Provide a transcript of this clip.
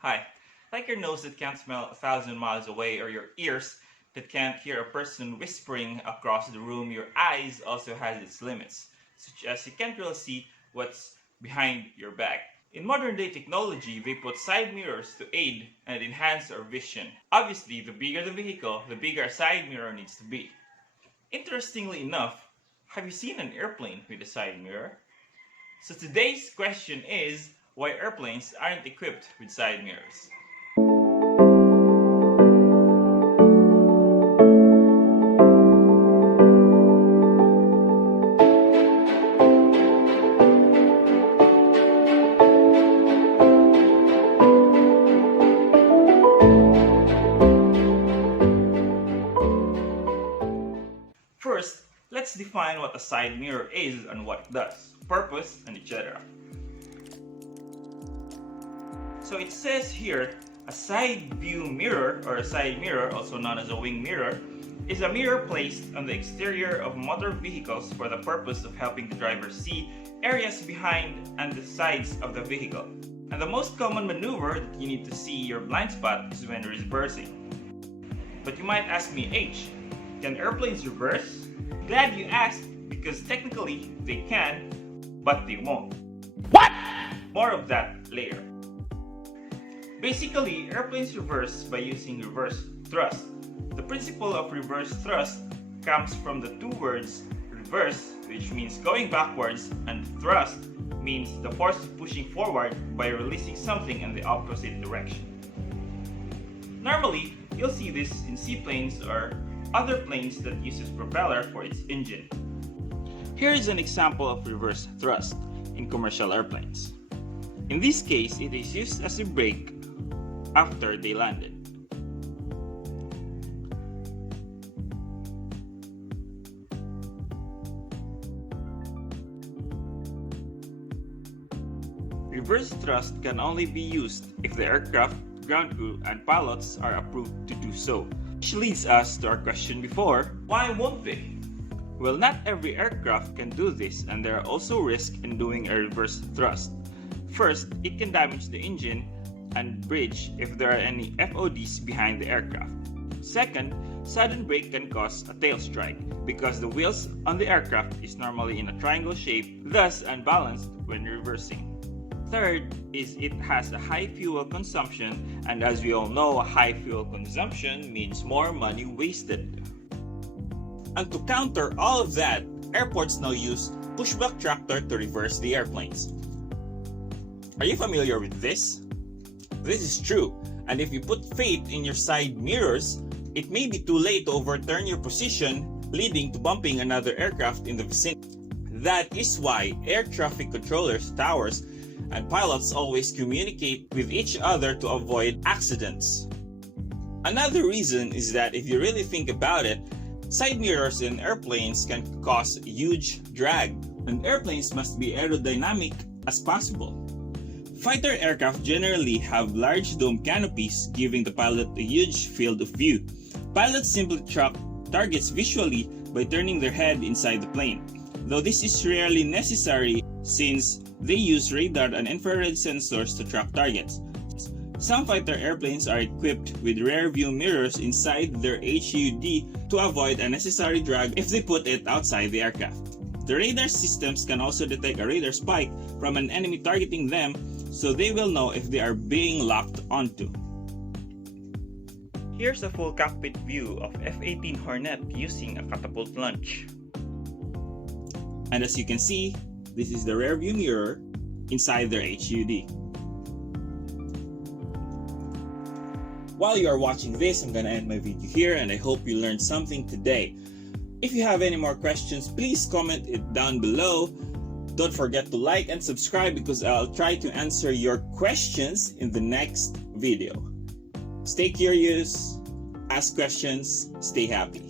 Hi. Like your nose that can't smell 1,000 miles away or your ears that can't hear a person whispering across the room, your eyes also has its limits, such as you can't really see what's behind your back. In modern day technology, they put side mirrors to aid and enhance our vision. Obviously, the bigger the vehicle, the bigger a side mirror needs to be. Interestingly enough, have you seen an airplane with a side mirror? So today's question is why airplanes aren't equipped with side mirrors. First, let's define what a side mirror is and what it does, purpose, and etc. So it says here, a side view mirror or a side mirror, also known as a wing mirror, is a mirror placed on the exterior of motor vehicles for the purpose of helping the driver see areas behind and the sides of the vehicle. And the most common maneuver that you need to see your blind spot is when reversing. But you might ask me, H, can airplanes reverse? Glad you asked, because technically they can, but they won't. What? More of that later. Basically, airplanes reverse by using reverse thrust. The principle of reverse thrust comes from the two words reverse, which means going backwards, and thrust means the force of pushing forward by releasing something in the opposite direction. Normally, you'll see this in seaplanes or other planes that uses propeller for its engine. Here is an example of reverse thrust in commercial airplanes. In this case, it is used as a brake after they landed. Reverse thrust can only be used if the aircraft, ground crew, and pilots are approved to do so. Which leads us to our question before, why won't they? Well, not every aircraft can do this, and there are also risks in doing a reverse thrust. First, it can damage the engine and bridge if there are any FODs behind the aircraft. Second, sudden brake can cause a tail strike because the wheels on the aircraft is normally in a triangle shape, thus unbalanced when reversing. Third is it has a high fuel consumption, and as we all know, a high fuel consumption means more money wasted. And to counter all of that, airports now use pushback tractor to reverse the airplanes. Are you familiar with this? This is true, and if you put faith in your side mirrors, it may be too late to overturn your position, leading to bumping another aircraft in the vicinity. That is why air traffic controllers, towers, and pilots always communicate with each other to avoid accidents. Another reason is that if you really think about it, side mirrors in airplanes can cause huge drag, and airplanes must be aerodynamic as possible. Fighter aircraft generally have large dome canopies, giving the pilot a huge field of view. Pilots simply track targets visually by turning their head inside the plane, though this is rarely necessary since they use radar and infrared sensors to track targets. Some fighter airplanes are equipped with rear view mirrors inside their HUD to avoid unnecessary drag if they put it outside the aircraft. The radar systems can also detect a radar spike from an enemy targeting them, so they will know if they are being locked onto. Here's a full cockpit view of F-18 Hornet using a catapult launch. And as you can see, this is the rear view mirror inside their HUD. While you are watching this, I'm gonna end my video here, and I hope you learned something today. If you have any more questions, please comment it down below. Don't forget to like and subscribe because I'll try to answer your questions in the next video. Stay curious, ask questions, stay happy.